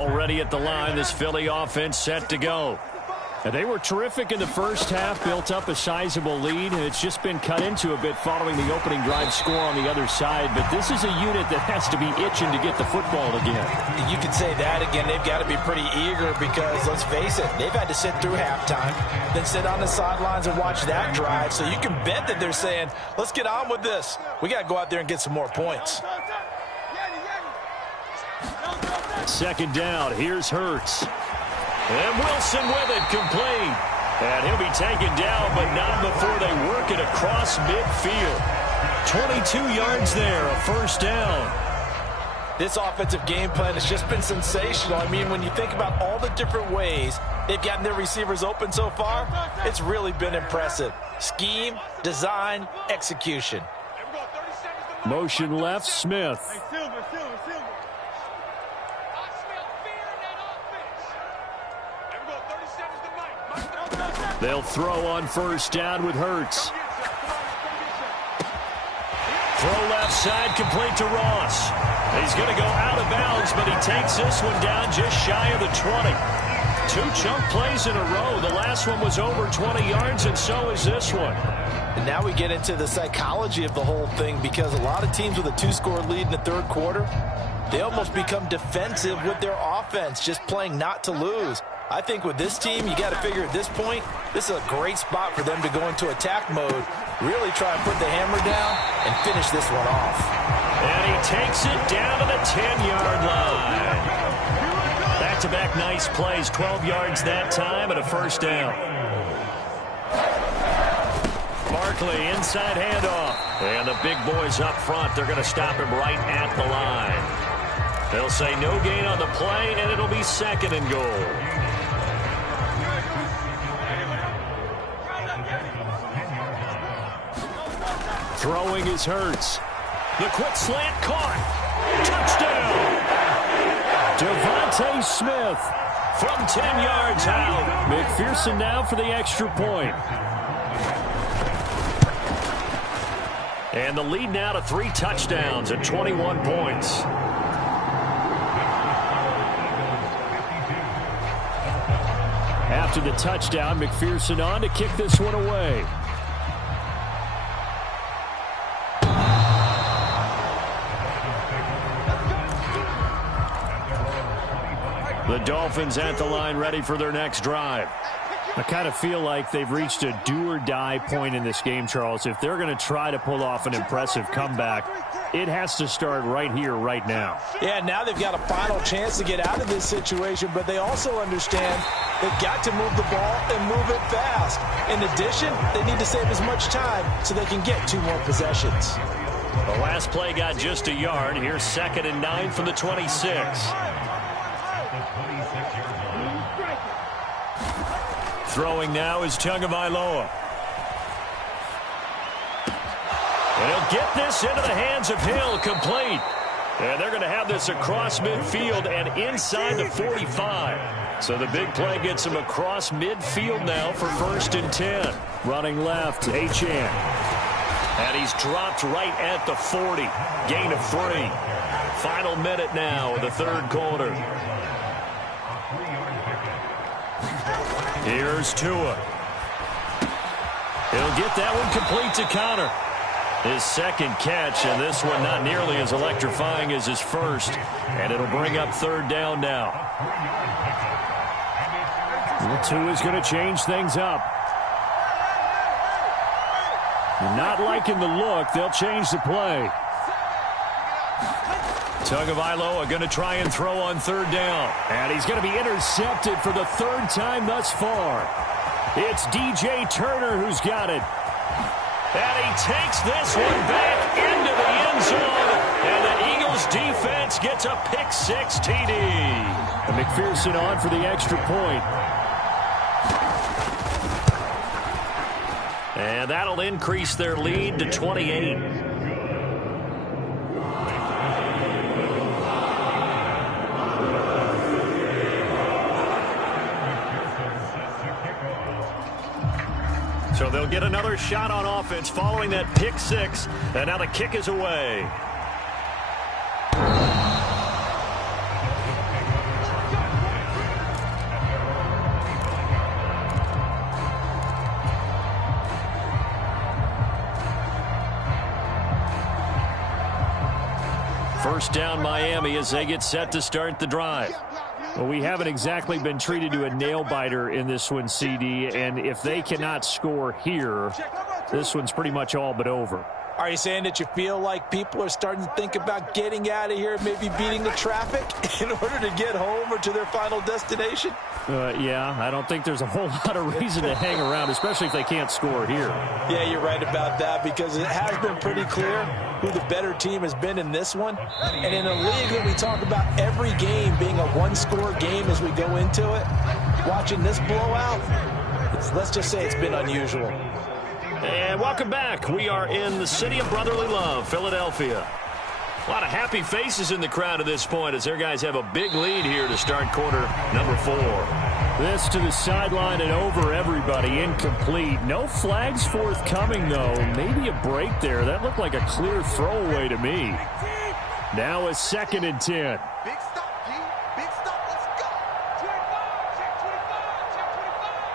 Already at the line, this Philly offense set to go. And they were terrific in the first half, built up a sizable lead, and it's just been cut into a bit following the opening drive score on the other side. But this is a unit that has to be itching to get the football again. You could say that again. They've got to be pretty eager because, let's face it, they've had to sit through halftime, then sit on the sidelines and watch that drive. So you can bet that they're saying, let's get on with this. We got to go out there and get some more points. Second down, here's Hurts. And Wilson with it, complete. And he'll be taken down, but not before they work it across midfield. 22 yards there, a first down. This offensive game plan has just been sensational. I mean, when you think about all the different ways they've gotten their receivers open so far, it's really been impressive. Scheme, design, execution. Motion left, Smith. They'll throw on first down with Hurts. Throw left side, complete to Ross. He's going to go out of bounds, but he takes this one down just shy of the 20. Two chunk plays in a row. The last one was over 20 yards, and so is this one. And now we get into the psychology of the whole thing, because a lot of teams with a two-score lead in the third quarter, they almost become defensive with their offense, just playing not to lose. I think with this team, you got to figure at this point, this is a great spot for them to go into attack mode, really try and put the hammer down and finish this one off. And he takes it down to the 10-yard line. Back-to-back nice plays, 12 yards that time and a first down. Barkley, inside handoff. And the big boys up front, they're going to stop him right at the line. They'll say no gain on the play, and it'll be second and goal. Throwing is Hurts. The quick slant caught. Touchdown! Devontae Smith from 10 yards out. McPherson now for the extra point. And the lead now to 3 touchdowns at 21 points. After the touchdown, McPherson on to kick this one away. The Dolphins at the line, ready for their next drive. I kind of feel like they've reached a do-or-die point in this game, Charles. If they're going to try to pull off an impressive comeback, it has to start right here, right now. Yeah, now they've got a final chance to get out of this situation, but they also understand they've got to move the ball and move it fast. In addition, they need to save as much time so they can get 2 more possessions. The last play got just a yard. Here's 2nd and 9 from the 26. Throwing now is Tagovailoa. And he'll get this into the hands of Hill, complete. And they're going to have this across midfield and inside the 45. So the big play gets him across midfield now for 1st and 10. Running left, Achane. And he's dropped right at the 40. Gain of 3. Final minute now of the third quarter. Here's Tua. He'll get that one complete to Connor. His second catch, and this one not nearly as electrifying as his first. And it'll bring up 3rd down now. Tua's going to change things up. Not liking the look, they'll change the play. Tagovailoa going to try and throw on 3rd down. And he's going to be intercepted for the 3rd time thus far. It's DJ Turner who's got it. And he takes this one back into the end zone. And the Eagles defense gets a pick-6 TD. And McPherson on for the extra point. And that'll increase their lead to 28. So they'll get another shot on offense following that pick-6. And now the kick is away. first down Miami as they get set to start the drive. Well, we haven't exactly been treated to a nail-biter in this one, CD, and if they cannot score here, this one's pretty much all but over. Are you saying that you feel like people are starting to think about getting out of here, maybe beating the traffic in order to get home or to their final destination? Yeah, I don't think there's a whole lot of reason to hang around, especially if they can't score here. Yeah, you're right about that, because it has been pretty clear who the better team has been in this one. And in a league that we talk about every game being a one-score game as we go into it, watching this blowout, let's just say it's been unusual. And welcome back. We are in the city of brotherly love, Philadelphia. A lot of happy faces in the crowd at this point as their guys have a big lead here to start quarter number 4. This to the sideline and over everybody. Incomplete. No flags forthcoming, though. Maybe a break there. That looked like a clear throwaway to me. Now a 2nd and 10. Big stop, G. Big stop. Let's go. Check 5. Check 25. Check 25.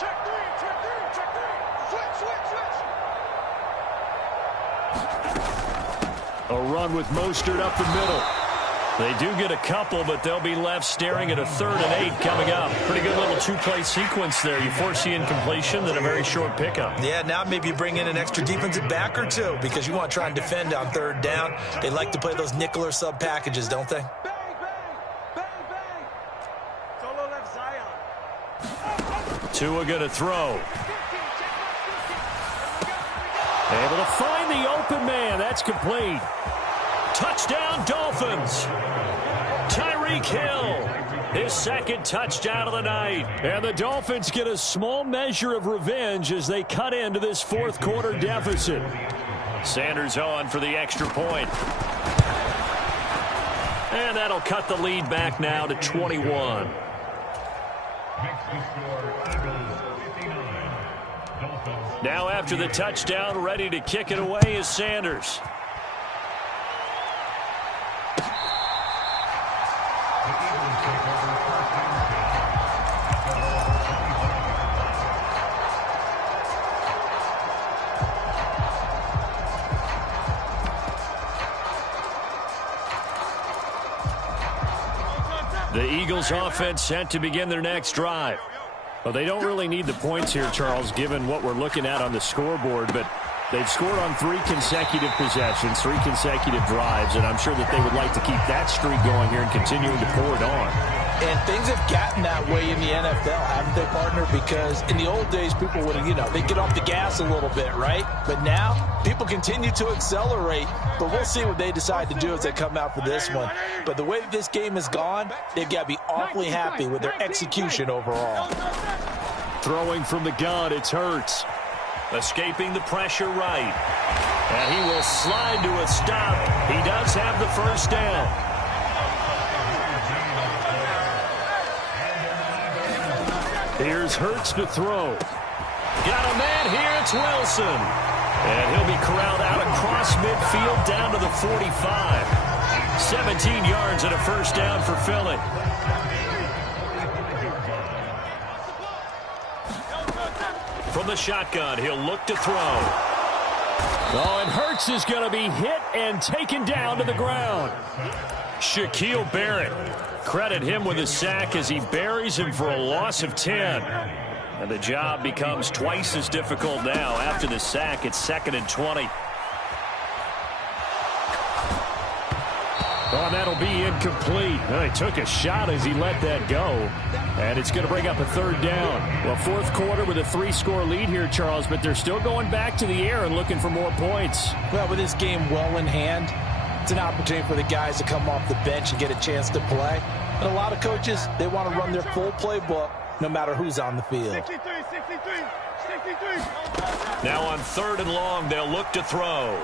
Check 3. Check 3. Check 3. Switch, switch, switch. A run with Mostert up the middle. They do get a couple, but they'll be left staring at a 3rd and 8 coming up. Pretty good little two-play sequence there. You force the incompletion, then a very short pickup. Yeah, now maybe you bring in an extra defensive back or two because you want to try and defend on 3rd down. They like to play those nickel or sub packages, don't they? Bang, bang. Bang, bang. Solo left Zion. Tua going to throw. Able to find the open man. That's complete. Touchdown, Dolphins. Tyreek Hill, his 2nd touchdown of the night. And the Dolphins get a small measure of revenge as they cut into this 4th quarter deficit. Sanders on for the extra point. And that'll cut the lead back now to 21. Now after the touchdown, ready to kick it away is Sanders. The Eagles offense set to begin their next drive. Well, they don't really need the points here, Charles, given what we're looking at on the scoreboard, but they've scored on 3 consecutive possessions, 3 consecutive drives, and I'm sure that they would like to keep that streak going here and continuing to pour it on. And things have gotten that way in the NFL, haven't they, partner? Because in the old days, people would, they get off the gas a little bit, right? But now, people continue to accelerate. But we'll see what they decide to do as they come out for this one. But the way that this game has gone, they've got to be awfully happy with their execution overall. Throwing from the gun, it's Hurts. Escaping the pressure right. And he will slide to a stop. He does have the first down. Here's Hurts to throw. Got a man here, it's Wilson. And he'll be corralled out across midfield down to the 45. 17 yards and a first down for Philly. From the shotgun, he'll look to throw. Oh, and Hurts is going to be hit and taken down to the ground. Shaquille Barrett. Credit him with a sack as he buries him for a loss of 10. And the job becomes twice as difficult now. After the sack, it's 2nd and 20. Oh, and that'll be incomplete. Well, he took a shot as he let that go. And it's going to bring up a 3rd down. Well, 4th quarter with a 3-score lead here, Charles, but they're still going back to the air and looking for more points. Well, with this game well in hand, it's an opportunity for the guys to come off the bench and get a chance to play. And a lot of coaches, they want to run their full playbook no matter who's on the field. 63, 63, 63. Now on 3rd and long, they'll look to throw.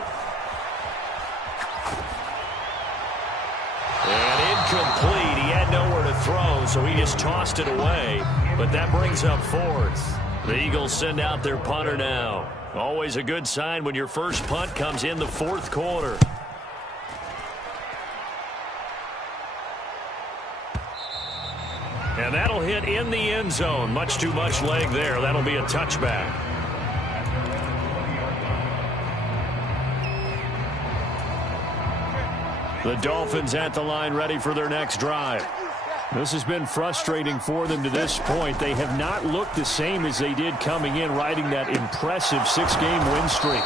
And incomplete. He had nowhere to throw, so he just tossed it away. But that brings up 4th. The Eagles send out their punter now. Always a good sign when your first punt comes in the 4th quarter. And that'll hit in the end zone. Much too much leg there. That'll be a touchback. The Dolphins at the line, ready for their next drive. This has been frustrating for them to this point. They have not looked the same as they did coming in, riding that impressive 6-game win streak.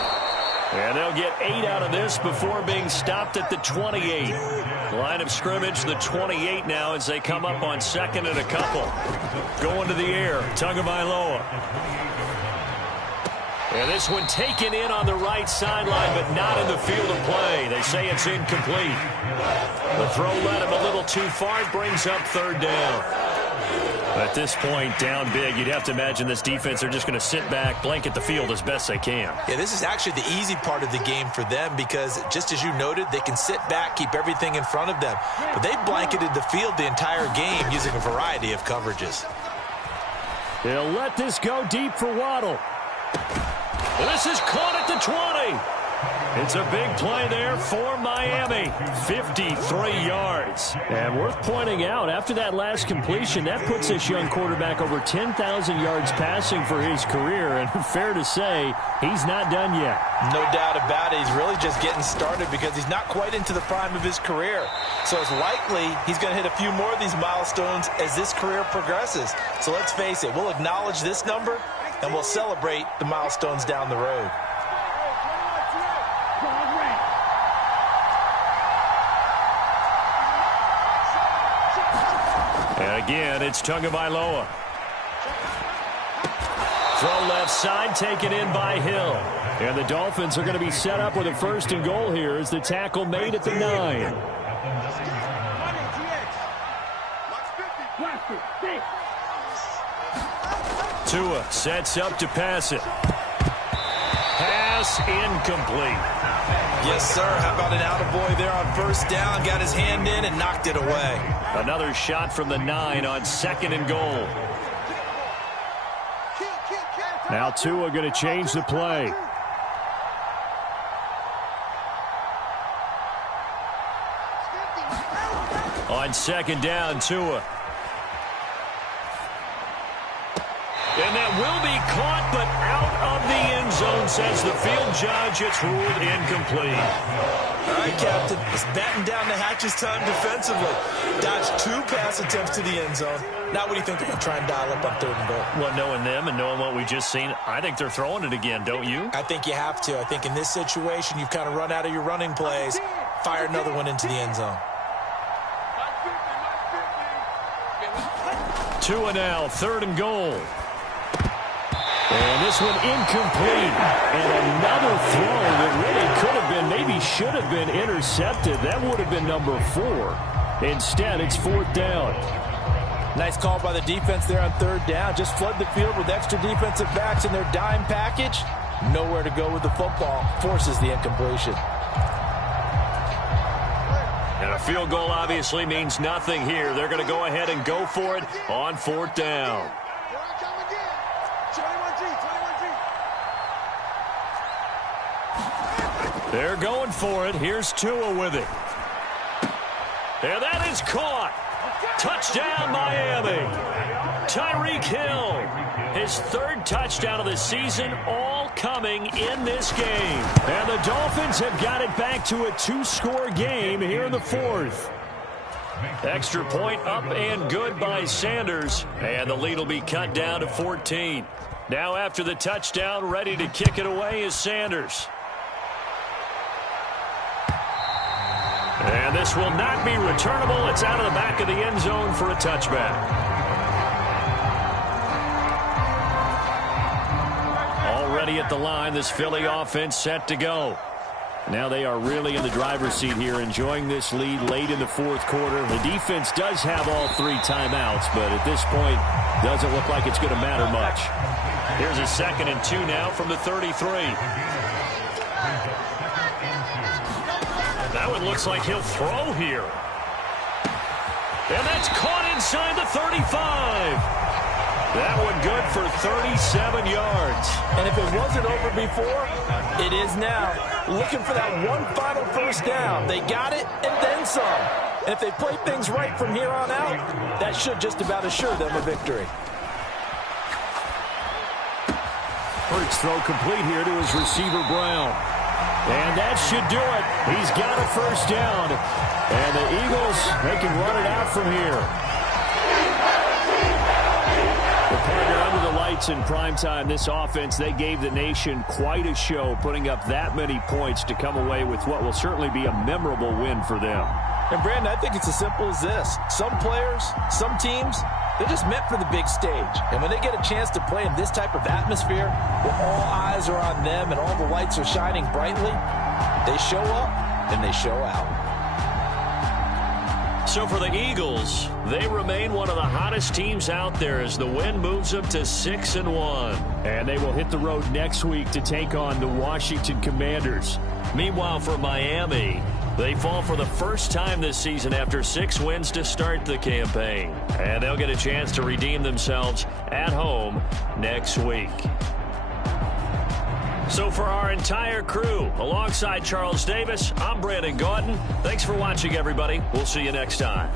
And they'll get 8 out of this before being stopped at the 28. Line of scrimmage, the 28 now as they come up on 2nd and a couple. Going to the air, Tagovailoa. And this one taken in on the right sideline, but not in the field of play. They say it's incomplete. The throw led him a little too far. It brings up 3rd down. At this point, down big, you'd have to imagine this defense, they're just going to sit back, blanket the field as best they can. Yeah, this is actually the easy part of the game for them because, just as you noted, they can sit back, keep everything in front of them. But they blanketed the field the entire game using a variety of coverages. They'll let this go deep for Waddle. This is caught at the 20. It's a big play there for Miami. 53 yards. And worth pointing out, after that last completion, that puts this young quarterback over 10,000 yards passing for his career. And fair to say, he's not done yet. No doubt about it. He's really just getting started because he's not quite into the prime of his career. So it's likely he's going to hit a few more of these milestones as this career progresses. So let's face it, we'll acknowledge this number and we'll celebrate the milestones down the road. And again, it's Tagovailoa. Throw left side, taken in by Hill. And the Dolphins are going to be set up with a 1st and goal here as the tackle made at the 9. Tua sets up to pass it. Pass incomplete. Yes, sir. How about an attaboy there on 1st down? Got his hand in and knocked it away. Another shot from the 9 on 2nd and goal. Now Tua going to change the play. On 2nd down, Tua. And that will be caught, but out of the end zone, says the field judge. It's ruled incomplete. All right, Captain. It's batten down the hatches time defensively. Dodged 2 pass attempts to the end zone. Now what do you think they're going to try and dial up on 3rd and goal? Well, knowing them and knowing what we just seen, I think they're throwing it again, don't you? I think you have to. I think in this situation, you've kind of run out of your running plays. Fire another one into the end zone. Tua now, 3rd and goal. And this one incomplete. And another throw that really could have been, maybe should have been intercepted. That would have been number 4. Instead, it's 4th down. Nice call by the defense there on 3rd down. Just flood the field with extra defensive backs in their dime package. Nowhere to go with the football. Forces the incompletion. And a field goal obviously means nothing here. They're going to go ahead and go for it on 4th down. They're going for it. Here's Tua with it. And that is caught. Touchdown, Miami. Tyreek Hill, his 3rd touchdown of the season, all coming in this game. And the Dolphins have got it back to a 2-score game here in the 4th. Extra point up and good by Sanders. And the lead will be cut down to 14. Now after the touchdown, ready to kick it away is Sanders. And this will not be returnable. It's out of the back of the end zone for a touchback. Already at the line, this Philly offense set to go. Now they are really in the driver's seat here, enjoying this lead late in the 4th quarter. The defense does have all 3 timeouts, but at this point, doesn't look like it's going to matter much. Here's a 2nd and 2 now from the 33. That one looks like he'll throw here. And that's caught inside the 35. That one good for 37 yards. And if it wasn't over before, it is now. Looking for that one final 1st down. They got it and then some. And if they play things right from here on out, that should just about assure them a victory. Hurts throw complete here to his receiver, Brown. And that should do it. He's got a first down. And the Eagles, they can run it out from here. The partner under the lights in primetime, this offense, they gave the nation quite a show, putting up that many points to come away with what will certainly be a memorable win for them. And, Brandon, I think it's as simple as this. Some players, some teams, they're just meant for the big stage. And when they get a chance to play in this type of atmosphere, where all eyes are on them and all the lights are shining brightly, they show up and they show out. So for the Eagles, they remain one of the hottest teams out there as the win moves them to 6-1. And they will hit the road next week to take on the Washington Commanders. Meanwhile, for Miami, they fall for the first time this season after 6 wins to start the campaign. And they'll get a chance to redeem themselves at home next week. So for our entire crew, alongside Charles Davis, I'm Brandon Gaudin. Thanks for watching, everybody. We'll see you next time.